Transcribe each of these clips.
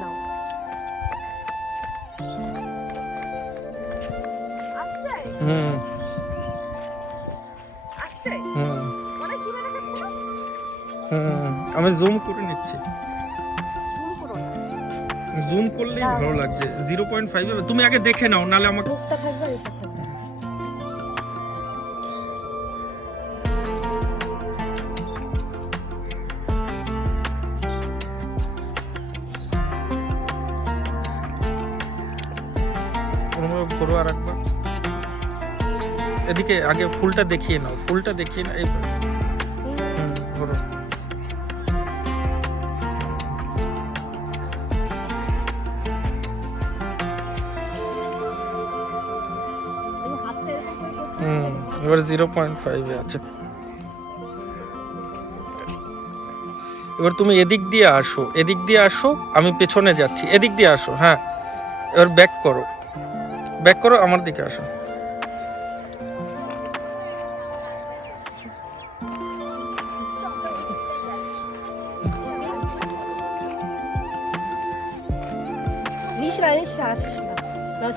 নাও। আসছে? আসছে? অনেক দূরে দেখাচ্ছে না? আমি জুম করে নিচ্ছি। জুম করো না। জুম করলেই ভালো লাগছে। 0.5 তুমি আগে দেখে নাও, নালে আমাকে মুখটা থাকবে আর এটা থাকবে। ঘোরো আর একবার। এদিকে আগে ফুলটা দেখিয়ে নাও, ফুলটা দেখিয়ে নাও। এইবার ঘোরো। এবার 0.5 আছে। এবার তুমি এদিক দিয়ে আসো, এদিক দিয়ে আসো, আমি পেছনে যাচ্ছি, এদিক দিয়ে আসো। হ্যাঁ, এবার ব্যাক করো, ব্যাক করো, আমার দিকে আসো।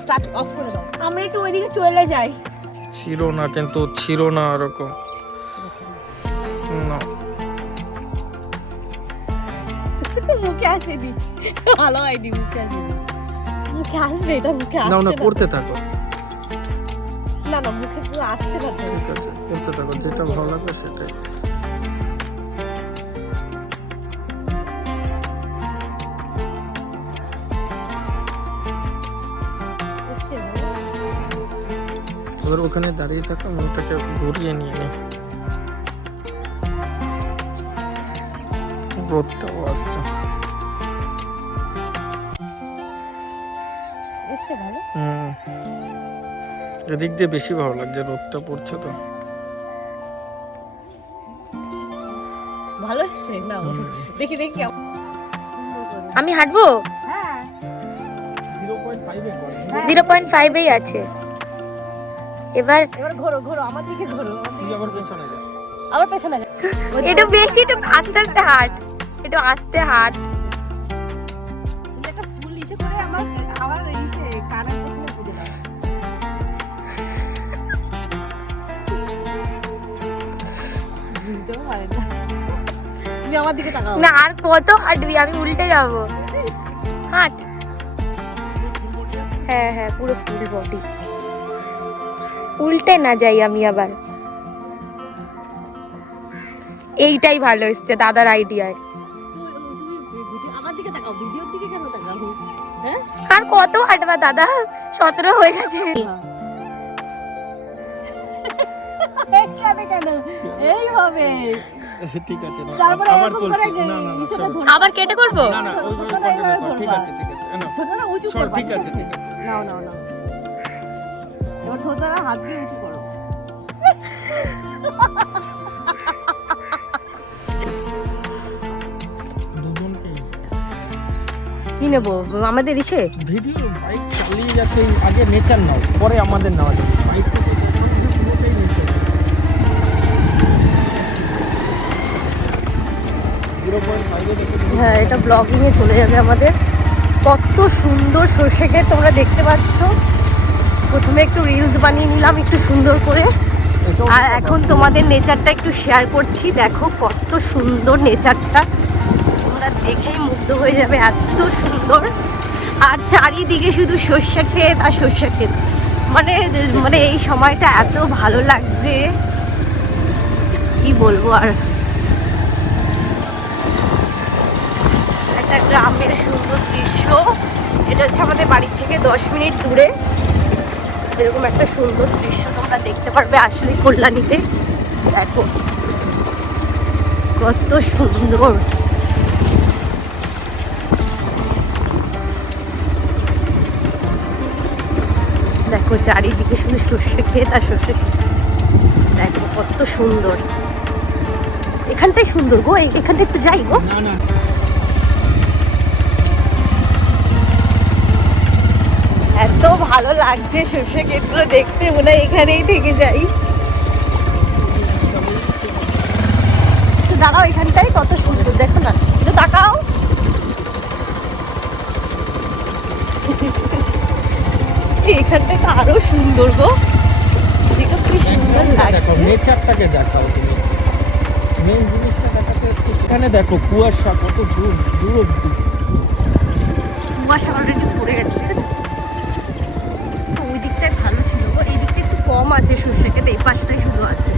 স্টার্ট অফ করে দাও। আমরা একটু ওইদিকে চলে যাই। ছিল না, কিন্তু ছিল না এরকম না। মুখে আসেনি, ভালো হয়নি, মুখে আসেনি। মুখে আসবে, এটা মুখে না আসছে না, না। পড়তে থাকো। না না, মুখে পুরো আসছে না তো। ঠিক আছে, পড়তে থাকো, যেটা ভালো লাগবে সেটাই। আসছে না। এবার ওখানে দাঁড়িয়ে থাকো, আমি ওটাকে ঘুরিয়ে নিয়ে নিই। রোদটাও আসছে। এসছে ভালো। এদিক দিয়ে বেশি ভালো লাগছে, রোদটা পড়ছে তো। ভালো এসছে না? দেখি দেখি কেমন। আমি হাঁটবো। হ্যাঁ 0.5 আছে। এবার এবার ঘোরো ঘোরো, আমার দিকে ঘোরো। তুই আবার পেছনে যা। আবার পেছনে যা। একটু বেশি, একটু আস্তে আস্তে হাঁট, একটু আস্তে হাঁট। তুমি একটা ফুল ইসে করে আমার ইসে কানের পেছনে পুজো দাও। বুঝতেও পারে না। তুমি আমার দিকে তাকাও। না, আর কত হাঁটবি, আমি উল্টে যাবো। হাঁট। হ্যাঁ হ্যাঁ, পুরো ফুল বডি। উল্টে না যাই আমি আবার। এইটাই ভালো এসছে দাদার আইডিয়ায়। আমার দিকে তাকাও, ভিডিওর দিকে কেন তাকাও? হ্যাঁ, আর কত হাঁটবা দাদা, 17 হয়ে গেছে। এইখানে কেন? এইভাবে। ঠিক আছে, না, তারপরে আবার এরকম তুলছি। করে না না না, ইসেটা সর। ধরো। আবার কেটে করবো। না না, ওইভাবে ছোটটা এইভাবে করবে না। ঠিক ধরবা। আছে, ঠিক আছে, নাও। ছোটটা উঁচু সর, করবা। ঠিক আছে, ঠিক আছে। নাও নাও নাও। এবার ছোটটা হাত দিয়ে উঁচু করো। দুজনকেই কি নেবো আমাদের ইসে? ভিডিও বাইক চালিয়ে যাচ্ছে, আগে নেচার নাও, পরে আমাদের নেওয়া যাবে। বাইক তো পুরোটাই নেচার। 0.5 দেখে হ্যাঁ, এটা ব্লগিং এ চলে যাবে আমাদের। কত সুন্দর সর্ষে ক্ষেত তোমরা দেখতে পাচ্ছ। প্রথমে একটু রিলস বানিয়ে নিলাম একটু সুন্দর করে, আর এখন তোমাদের নেচারটা একটু শেয়ার করছি। দেখো কত সুন্দর নেচারটা, তোমরা দেখেই মুগ্ধ হয়ে যাবে, এত সুন্দর। আর চারিদিকে শুধু সর্ষে ক্ষেত আর সর্ষে ক্ষেত, মানে মানে এই সময়টা এত ভালো লাগছে, কি বলবো আর। একটা গ্রামের সুন্দর দৃশ্য। এটা হচ্ছে আমাদের বাড়ির থেকে 10 মিনিট দূরে। এরকম একটা সুন্দর দৃশ্য তোমরা দেখতে পারবে আসলে কল্যাণীতে। দেখো কত সুন্দর। দেখো চারিদিকে শুধু সর্ষে ক্ষেত আর সর্ষে ক্ষেত। দেখো কত সুন্দর, এখানটাই সুন্দর গো, এখানটা একটু যাই গো। না না, এত ভালো লাগছে সর্ষে ক্ষেতগুলো দেখতে, মনে হয় এখানেই থেকে যাই। দাঁড়াও, এখানটাই কত সুন্দর, দেখো না, একটু তাকাও। এখানটা তো আরো সুন্দর গো, দেখো কি সুন্দর দেখো লাগছে। নেচারটাকে দেখাও তুমি, মেন জিনিসটা দেখাতে হচ্ছে এখানে দেখো কুয়াশা কত দূর দূর অব্দি। কুয়াশা অলরেডি পড়ে গেছে, ঠিক আছে। ওই দিকটাই ভালো ছিল গো, এই দিকটা একটু কম আছে সর্ষে ক্ষেত, এই পাশটাই শুধু আছে।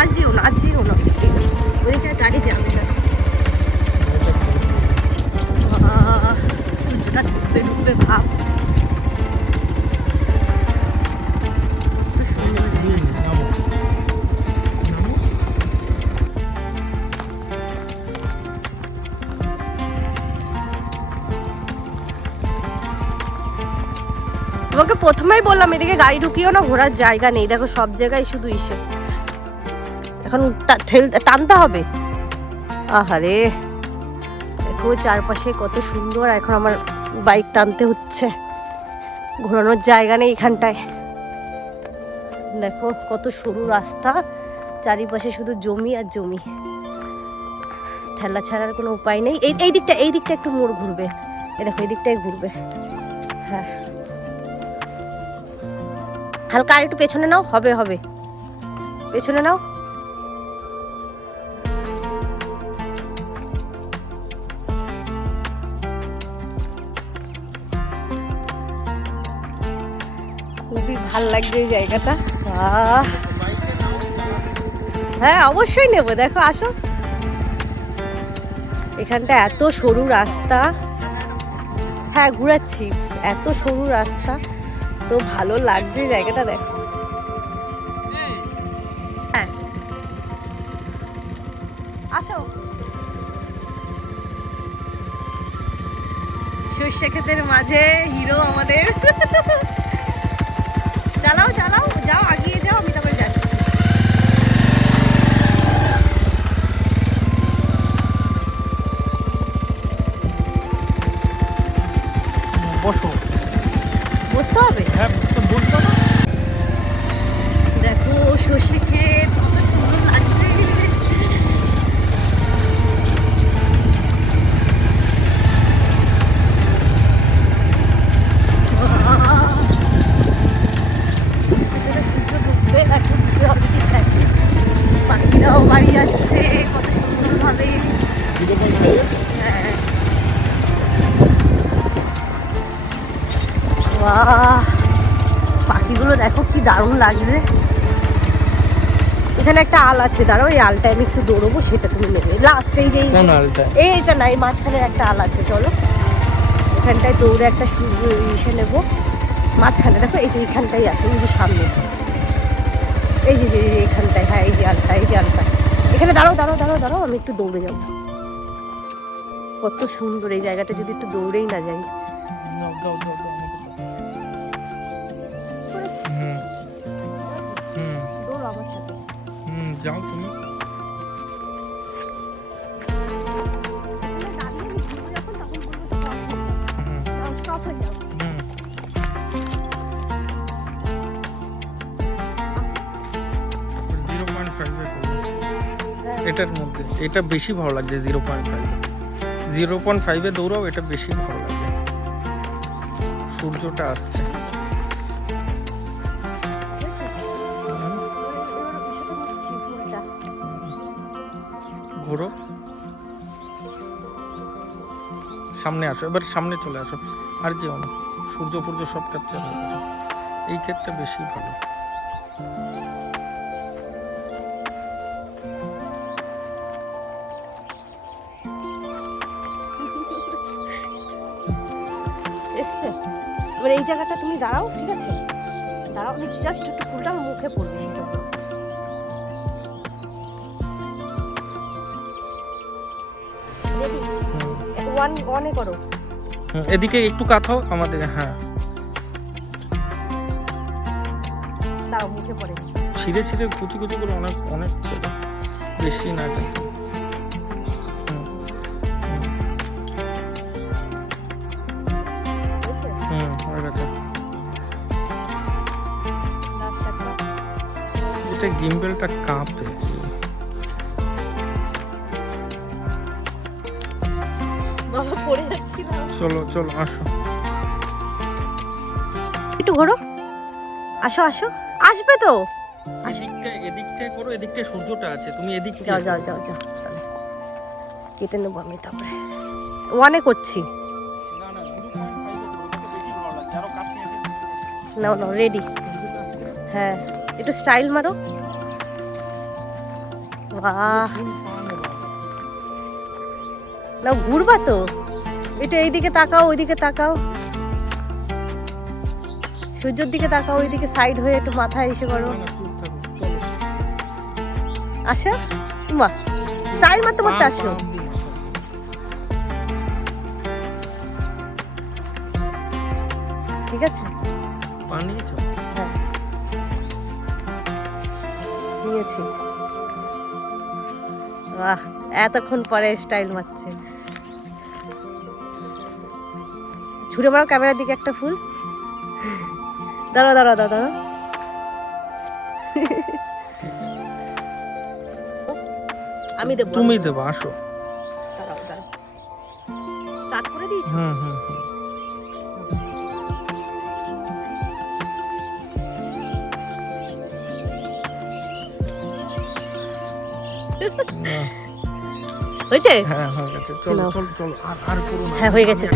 আজ যেও না, আজ যেও না, ওইদিকে গাড়ি যাবে না। সূর্যটা ডুববে ডুববে ভাব, কত সুন্দর। নামো নামো। তোমাকে প্রথমেই বললাম এদিকে গাড়ি ঢুকিও না, ঘোরার জায়গা নেই। দেখো সব জায়গায় শুধু ইসে, এখন টানতে হবে। আহারে দেখো চারপাশে কত সুন্দর, এখন আমার বাইক টানতে হচ্ছে, ঘোরানোর জায়গা নেই এখানটায়। দেখো কত সরু রাস্তা, চারিপাশে শুধু জমি আর জমি, ঠেলা ছাড়ার কোনো উপায় নেই। এই দিকটা একটু মোড় ঘুরবে, এই দেখো এই দিকটাই ঘুরবে। হ্যাঁ হালকা আর একটু পেছনে নাও, হবে হবে, পেছনে নাও। খুবই ভাল লাগছে এই জায়গাটা। হ্যাঁ অবশ্যই নেবো, দেখো আসো। এখানটা এত সরু রাস্তা, হ্যাঁ ঘুরাচ্ছি, এত সরু রাস্তা, তো ভালো লাগছে জায়গাটা। দেখো হ্যাঁ আসো। সর্ষে ক্ষেতের মাঝে হিরো আমাদের। চালাও চালাও, যাও আগিয়ে যাও, আমি তারপরে যাচ্ছি। বসো, বসতে হবে। হ্যাঁ তো বসবো না। দেখো সর্ষে ক্ষেত কত সুন্দর লাগছে। পেছনে সূর্য ডুববে, দেখো ডুবে অলরেডি গেছে, পাখিরাও বাড়ি যাচ্ছে কত সুন্দর ভাবে। হ্যাঁ বাহ, পাখিগুলো দেখো কি দারুণ লাগছে। এখানে একটা আল আছে, দাঁড়াও এই আলটা আমি একটু দৌড়বো, সেটা তুমি নেবে লাস্টে। এই যে এইটা না, এই মাঝখানের একটা আল আছে, চলো এখানটায় দৌড়ে একটা ইসে নেবো। মাঝখানে দেখো এই যে এইখানটাই আছে, এই যে সামনে, এই যে যে এইখানটায়, হ্যাঁ এই যে আলটা, এই যে আলটা এখানে। দাঁড়াও দাঁড়াও দাঁড়াও দাঁড়াও, আমি একটু দৌড়ে যাবো। কত সুন্দর এই জায়গাটা, যদি একটু দৌড়েই না যাই। দৌড়ো আমার সাথে। যাও তুমি। এটার মধ্যে এটা বেশি ভালো লাগছে, 0.5 দৌড়াও, এটা বেশি ভালো লাগছে। সূর্যটা আসছে, ঘোরো, সামনে আসো, এবার সামনে চলে আসো, আর যেও না, সূর্য সূর্য সব ক্যাপচার হয়ে গেছে। এই ক্ষেত্রে বেশি ভালো। এসছে এবার এই জায়গাটা তুমি দাঁড়াও, ঠিক আছে দাঁড়াও, আমি জাস্ট একটু ফুলটা আমার মুখে পড়বে সেটা। ওয়ানে করো, এদিকে একটু কাথাও আমাদের, হ্যাঁ দাঁড়াও মুখে পড়ে। ছিঁড়ে ছিঁড়ে কুচি কুচি করে অনেক অনেক ছিল, বেশি না কিন্তু। হয়ে গেছে। এটা গিম্বেলটা কাঁপে। বাবা পড়ে যাচ্ছিলাম। চলো চলো আসো। একটু ঘোরো, আসো আসো, আসবে তো। এদিকটায় করো, এদিকটায় সূর্যটা আছে, তুমি এদিক দিয়ে যাও যাও যাও যাও, তাহলে কেটে নেবো আমি, তারপরে ওয়ানে করছি। না না 0.5 এ করো, ওটা বেশি ভালো লাগছে, আরো কাছে এসে নাও নাও, রেডি। হ্যাঁ, একটু স্টাইল মারো। বাহ, না ঘুরবা তো, এটা এইদিকে তাকাও, ওইদিকে তাকাও, সূর্যের দিকে তাকাও, ওইদিকে সাইড হয়ে একটু মাথা এসে করো। আসো মা, স্টাইল মারতে মারতে আসো। ঠিক আছে, বানিয়েছো? হ্যাঁ নিয়েছি। বাহ, এতক্ষণ পরে স্টাইল মারছে। ছুঁড়ে মারো ক্যামেরার দিকে একটা ফুল। দাঁড়াও দাঁড়াও দাঁড়াও দাঁড়াও। আমি দেবো, তুমি দেবো, আসো। দাঁড়াও দাঁড়াও, স্টার্ট করে দিয়েছো? হুম হুম হুম। হয়েছে? হ্যাঁ হয়ে গেছে, চলো নাও। চলো চলো, আর করো না। হ্যাঁ হয়ে গেছে।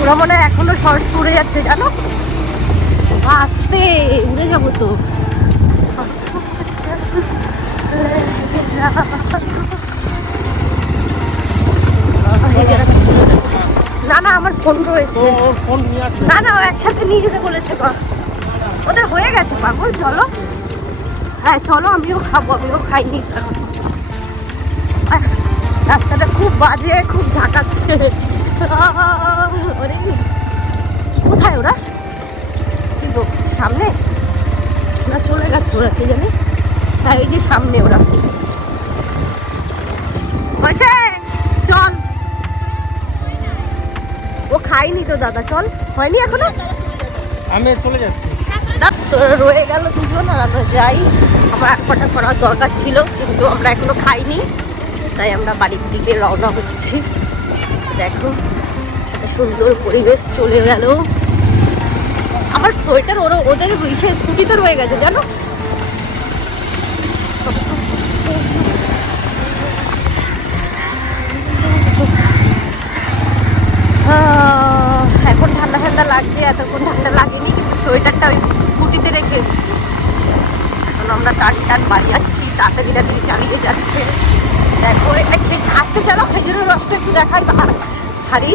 ওরা মনে হয় এখনো শর্টস উড়ে যাচ্ছে, জানো, আস্তে উড়ে যাবো তো। না না, আমার ফোন রয়েছে। ফোন নিয়ে আসো। না না, ও একসাথে নিয়ে যেতে বলেছে মা, ওদের হয়ে গেছে পাগল। চলো, হ্যাঁ চলো, আমিও খাবো, আমিও খাইনি। রাস্তাটা খুব বাজে, খুব ঝাঁকাচ্ছে। ওরে, কোথায় ওরা? কি গো, সামনে না চলে গেছে ওরা, কে জানে। হ্যাঁ ওই যে সামনে ওরা। হয়েছে, চল। ও খাইনি তো দাদা, চল। হয়নি এখনো? আমি চলে যাচ্ছি। তোরা রয়ে গেল দুজন, আর আমরা যাই। আমার এক কটা করার দরকার ছিল, কিন্তু আমরা এখনো খাইনি, তাই আমরা বাড়ির দিকে রওনা হচ্ছি। দেখো এত সুন্দর পরিবেশ, চলে গেল। আমার সোয়েটার ওদের ইসে স্কুটিতে রয়ে গেছে, জানো। এখন ঠান্ডা ঠান্ডা লাগছে, এতক্ষণ ঠান্ডা লাগেনি, কিন্তু সোয়েটারটা ওই স্কুটিতে রেখে এসেছি। এখন আমরা টান বাড়ি যাচ্ছি, তাড়াতাড়ি তাড়াতাড়ি চালিয়ে যাচ্ছে। দেখো আসতে চলো, খেজুরের রসটা একটু দেখাই। হাড়ি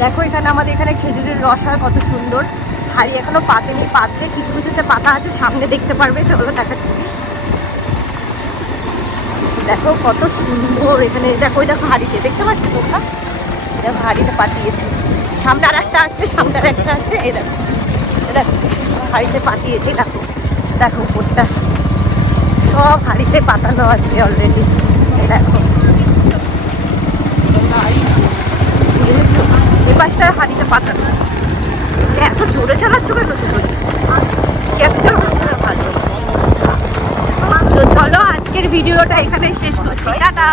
দেখো, এখানে আমাদের এখানে খেজুরের রস হয়, কত সুন্দর। হাড়ি এখনো পাতেনি, পাতলে কিছু কিছুতে পাতা আছে, সামনে দেখতে পারবে, চলো দেখাচ্ছি। দেখো কত সুন্দর এখানে, দেখো দেখো হাড়িতে, দেখতে পাচ্ছ তোমরা? দেখো হাড়িতে পাতিয়েছে, সামনে আর একটা আছে, সামনে আর একটা আছে, এই দেখো, দেখো হাড়িতে পাতিয়েছে। দেখো দেখো উপরটা সব হাড়িতে পাতানো আছে অলরেডি। দেখো বুঝেছো, এই পাশটার হাড়িতে পাতানো। এত জোরে চালাচ্ছ কেন তুমি? ক্যাপচার হচ্ছে না ভালো। তো চলো, আজকের ভিডিওটা এখানে শেষ করছি, টাটা।